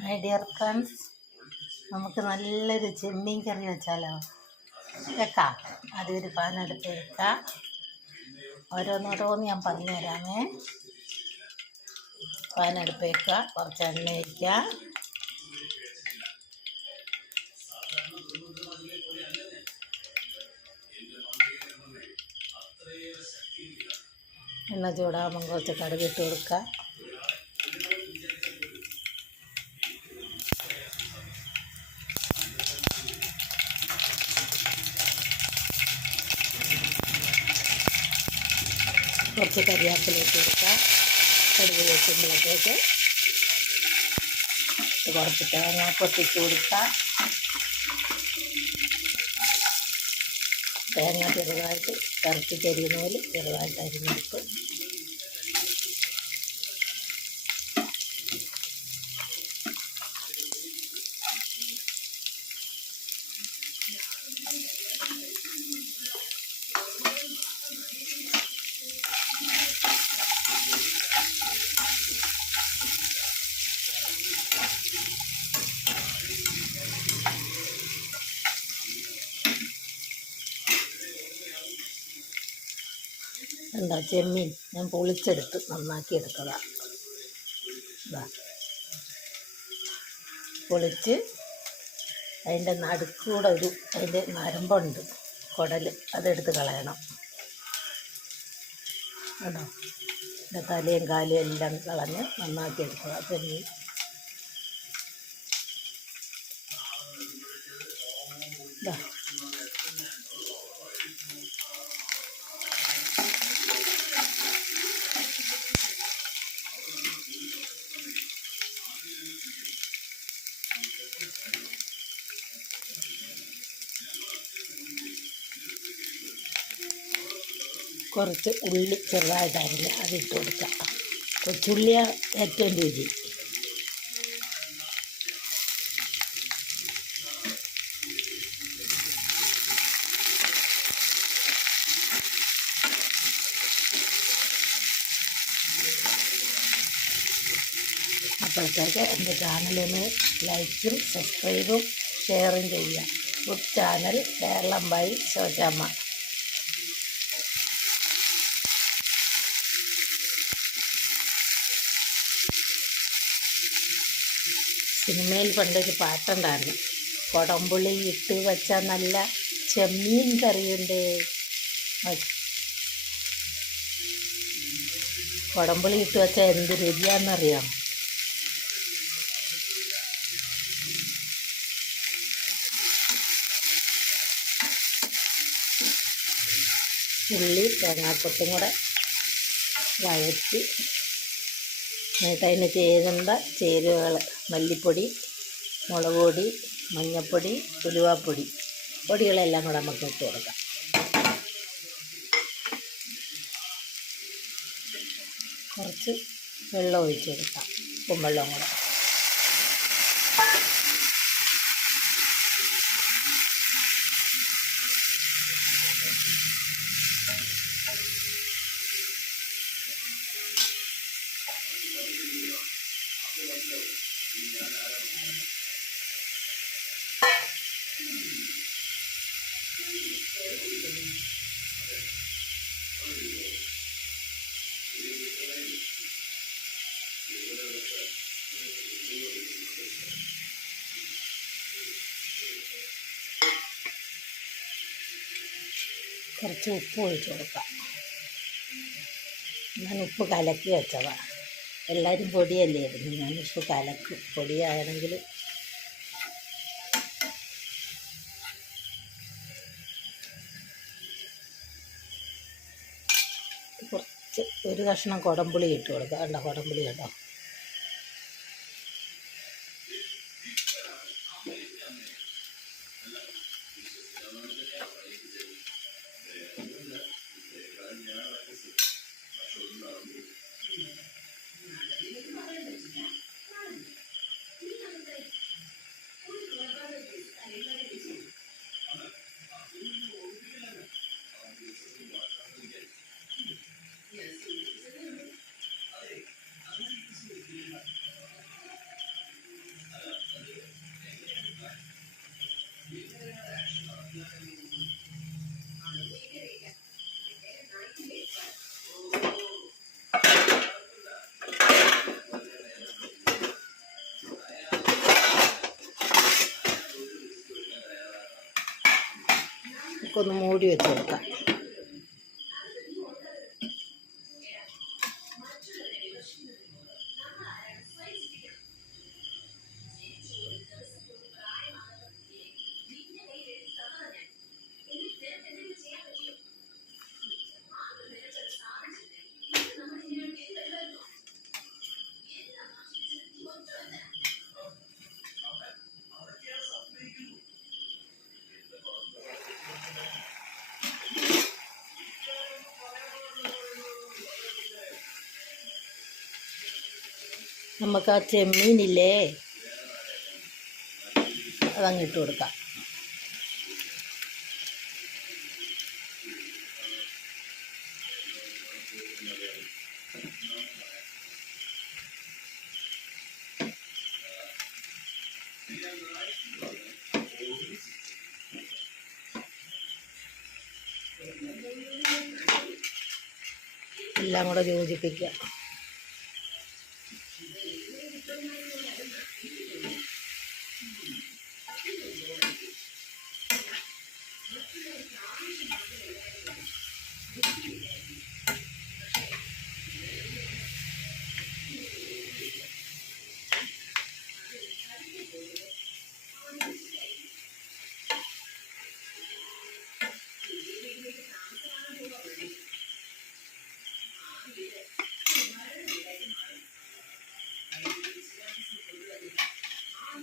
My dear friends നമുക്ക് നല്ലൊരു ചെമ്മീൻ കറി വെച്ചാലോ? വെക്കാം. ഒരു പാനെടുത്ത് വെക്കാം. ഓരോന്നോരോന്ന് ഞാൻ പറഞ്ഞു തരാമേ. പാനെടുത്ത് വെക്കുക. കുറച്ച് എണ്ണ വയ്ക്കുക എണ്ണ ചൂടാകുമ്പം കുറച്ച് കടുകിട്ട് കൊടുക്കുക. കുറച്ച് കരിയാപ്പില കൊടുക്കുക കടുക് വെക്കുമ്പോഴത്തേക്ക് കുറച്ച് തേങ്ങ പൊട്ടിച്ച് കൊടുക്കുക തേങ്ങ ചെറുതായിട്ട് കറുത്തി ചെരിയുന്നതിൽ ചെറുതായിട്ട് അരിഞ്ഞെടുത്ത് എന്താ ചെമ്മീൻ ഞാൻ പൊളിച്ചെടുത്ത് നന്നാക്കി എടുത്തതാണ് പൊളിച്ച് അതിന്റെ നടുക്കൂടെ ഒരു അതിന്റെ നരമ്പുണ്ട് കുടൽ അതെടുത്ത് കളയണം. കേട്ടോ എന്റെ തലയും കാലും എല്ലാം കളഞ്ഞ് നന്നാക്കി എടുക്കുക ചെമ്മീൻ ഇതാ കുറച്ച് ഉള്ളി ചെറുതായിട്ട് അത് അതിട്ട് കൊടുക്കാം. കൊച്ചുള്ളിയ ഏറ്റവും രുചി. അപ്പോഴത്തേക്ക് എന്റെ ചാനലൊന്ന് ലൈക്കും സബ്സ്ക്രൈബും ഷെയറും ചെയ്യുക. Food channel Keralam by Shoshamma. സിനിമയിൽ പണ്ടൊരു പാട്ടുണ്ടായിരുന്നു. കുടംപുളി ഇട്ട് വെച്ച നല്ല ചെമ്മീൻ കറിയുണ്ട്. കുടംപുളി ഇട്ട് വെച്ചാൽ എന്ത് രുചിയാണെന്നറിയാം ഉള്ളി തേങ്ങാക്കൊത്തും കൂടെ വഴറ്റി എന്നിട്ട് അതിന് ചേരുന്ന ചേരുവകൾ മല്ലിപ്പൊടി മുളക് പൊടി മഞ്ഞൾപ്പൊടി ഉലുവാപ്പൊടി. പൊടികളെല്ലാം കൂടെ നമുക്ക് ഇട്ട് കൊടുക്കാം. കുറച്ച് വെള്ളം ഒഴിച്ച് കൊടുക്കാം. ഉപ്പും വെള്ളവും കൂടെ. കുറച്ച് ഉപ്പ് ഒഴിച്ച് കൊടുക്കാം. ഞാൻ ഉപ്പ് കലക്കി വെച്ചതാണ് എല്ലാവരും പൊടിയല്ലേ? ഇരുന്നു ഞാൻ ഉപ്പ് കലക്കും പൊടിയാണെങ്കിൽ കുറച്ച് ഒരു കഷ്ണം കുടംപുളി ഇട്ട് കൊടുക്കുക കണ്ടോ? കുടംപുളി കേട്ടോ നമുക്കൊന്ന് മൂടി വെച്ച് നമുക്ക് ആ ചെമ്മീനില്ലേ? അതങ്ങ് ഇട്ട് കൊടുക്കാം. എല്ലാം കൂടെ യോജിപ്പിക്കുക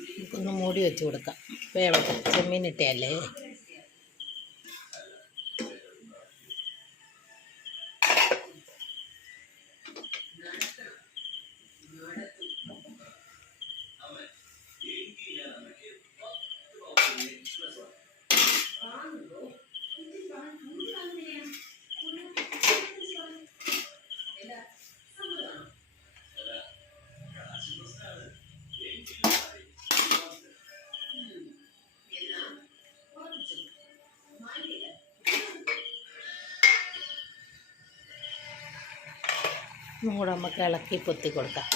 നമുക്കൊന്ന് മൂടി വെച്ച് കൊടുക്കാം. വേവട്ടെ ചെമ്മീൻ ഒന്നും കൂടെ നമുക്ക് ഇളക്കി പൊത്തി കൊടുക്കാം.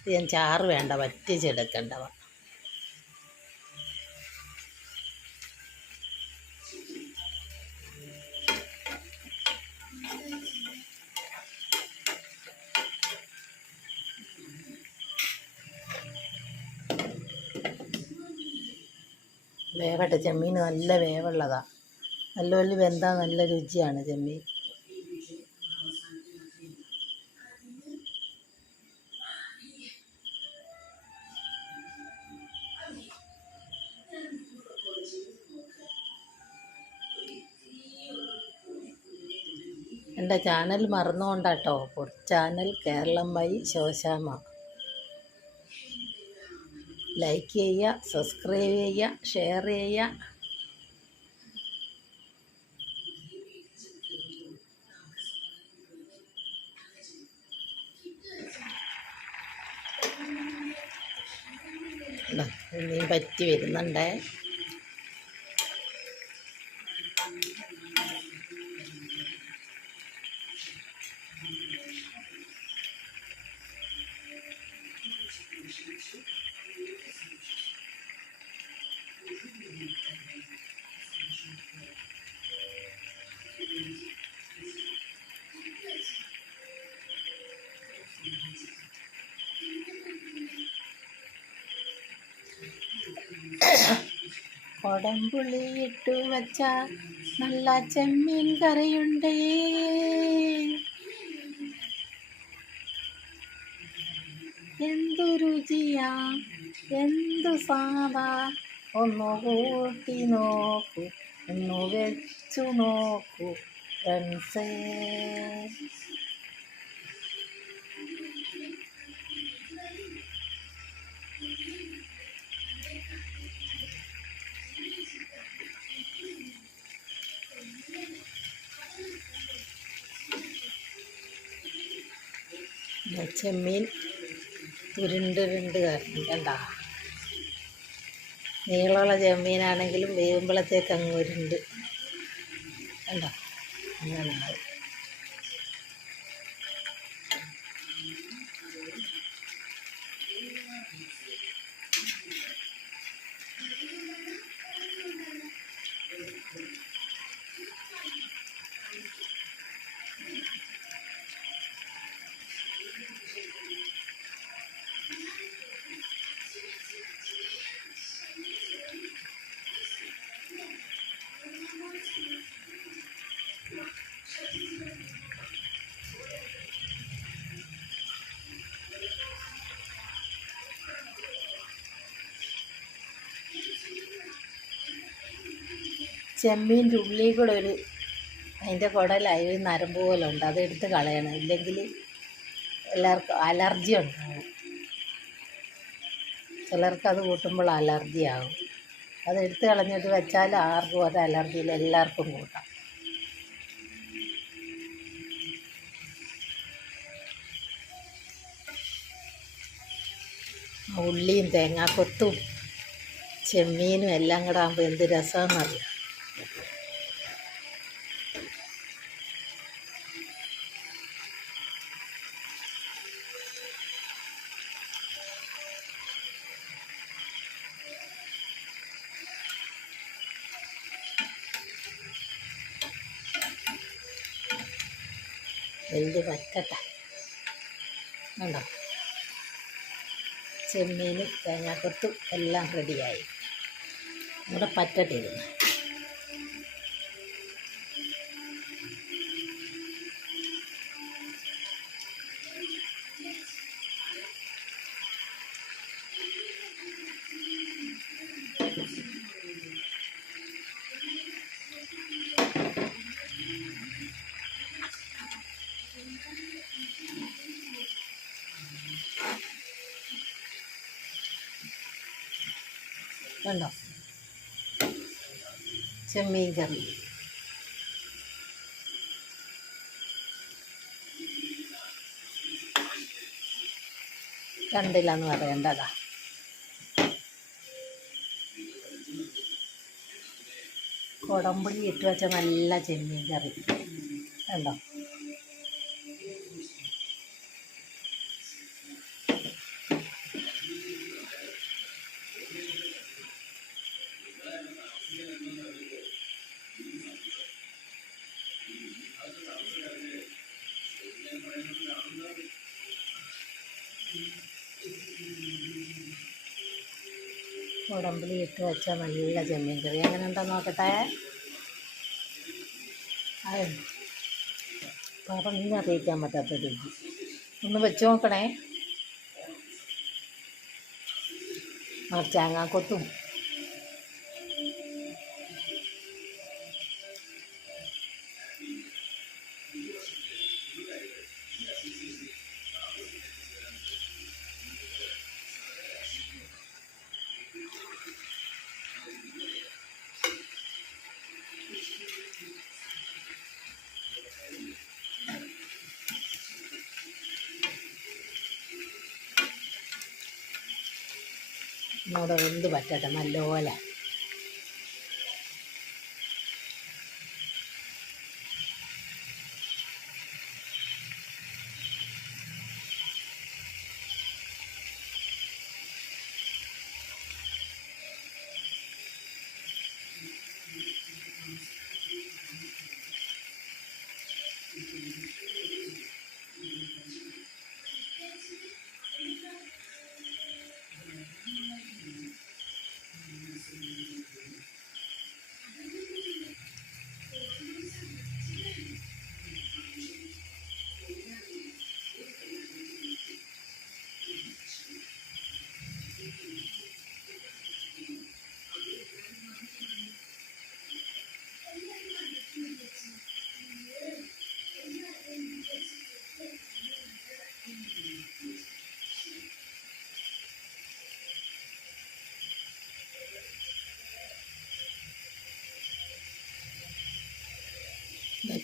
ഇത് ഞാൻ ചാറ് വേണ്ട വറ്റിച്ചെടുക്കേണ്ടവ വേവട്ടെ ചെമ്മീൻ നല്ല വേവുള്ളതാണ് നല്ല വലിയ വെന്താ നല്ല രുചിയാണ് ചെമ്മീൻ. എന്റെ channel മറന്നുകൊണ്ടാട്ടോ channel Keralam by Shoshamma. Like ചെയ്യുക സബ്സ്ക്രൈബ് ചെയ്യുക ഷെയർ ചെയ്യുക. ഇനിയും പറ്റി വരുന്നുണ്ടേ. കൊടംപുളി ഇട്ടു വച്ച നല്ല ചെമ്മീൻ കറിയുണ്ടേ. എന്തു രുചിയാ എന്തു സാധാ ഒന്നു കൂട്ടി നോക്കൂ ഒന്നു വെച്ചു നോക്കൂ ഫ്രണ്ട്സേ ചെമ്മീൻ ഉരുണ്ടുരുണ്ട് കണ്ട? നീളമുള്ള ചെമ്മീനാണെങ്കിലും വേവുമ്പോഴത്തേക്ക് അങ്ങ് ഉരുണ്ട്. കണ്ടോ? ചെമ്മീന്റെ ഉള്ളിൽ കൂടെ ഒരു അതിന്റെ കുടലായി ഒരു നരമ്പ് പോലെ ഉണ്ട്. അത് എടുത്ത് കളയണം. ഇല്ലെങ്കിൽ എല്ലാവർക്കും അലർജി ഉണ്ടാവും. ചിലർക്ക് അത് കൂട്ടുമ്പോൾ അലർജി ആകും അത് എടുത്ത് കളഞ്ഞിട്ട് വെച്ചാൽ ആർക്കും അത് അലർജിയിൽ എല്ലാവർക്കും കൂട്ടാം. ഉള്ളിയും തേങ്ങാക്കൊത്തും ചെമ്മീനും എല്ലാം കൂടെ ആകുമ്പോൾ എന്ത് രസമാണെന്നറിയാം. വറ്റട്ടെ കണ്ടോ? ചെമ്മീനും തേങ്ങാക്കൊത്തും എല്ലാം റെഡിയായി നമ്മുടെ പറ്റട്ടെ കണ്ടോ? ചെമ്മീൻ കറി. കണ്ടില്ല എന്ന് പറയണ്ടതാ കുടമ്പുള്ളി ഇട്ട് വെച്ച നല്ല ചെമ്മീൻ കറി. കണ്ടോ? കുടംപുളി ഇട്ട് വെച്ച നല്ല ചെമ്മീൻ കറി. എങ്ങനെ ഉണ്ടോ നോക്കട്ടെ അത് പറഞ്ഞറിയിക്കാൻ പറ്റാത്ത രുചി ഒന്ന് വെച്ച് നോക്കണേ. ആ ഒന്നുകൂടെ എന്ത് പറ്റട്ടെ നല്ലപോലെ.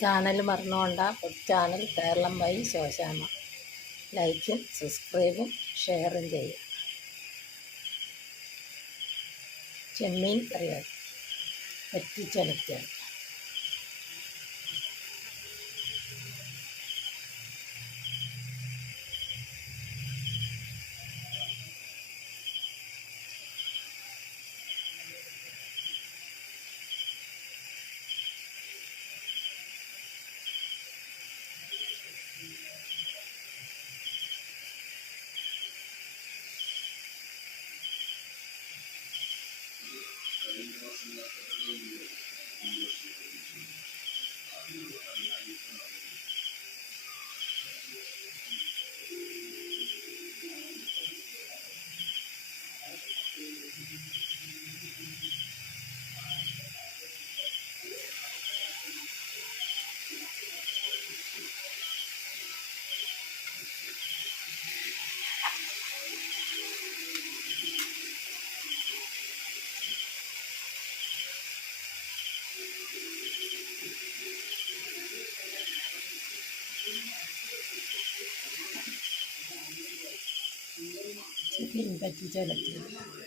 ചാനൽ മറന്നുകൊണ്ട ചാനൽ കേരളം വൈ ശോശാമ ലൈക്കും സബ്സ്ക്രൈബും ഷെയറും ചെയ്യുക. ചെമ്മീൻ Tingkat.